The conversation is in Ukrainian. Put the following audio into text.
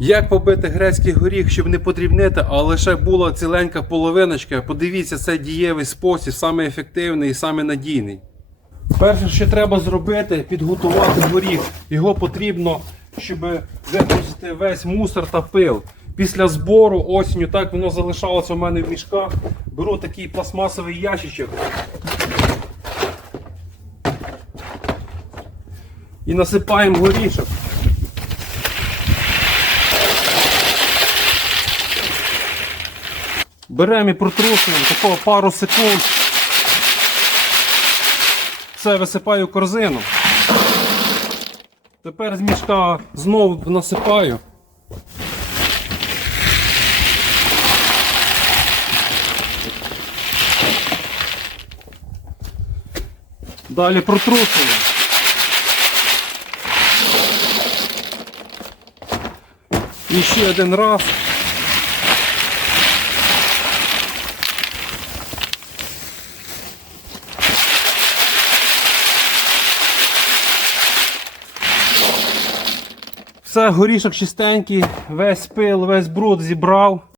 Як побити грецький горіх, щоб не подрібнити, а лише була ціленька половиночка. Подивіться, це дієвий спосіб, саме ефективний і саме надійний. Перше, що треба зробити, підготувати горіх. Його потрібно, щоб випустити весь мусор та пил. Після збору осінню, так воно залишалося у мене в мішках. Беру такий пластмасовий ящичок. І насипаємо горішок. Беремо і протрушуємо такого пару секунд. Все, висипаю корзину. Тепер з мішка знову насипаю. Далі протрушуємо. І ще один раз. Все, горішок чистенький, весь пил, весь бруд зібрав.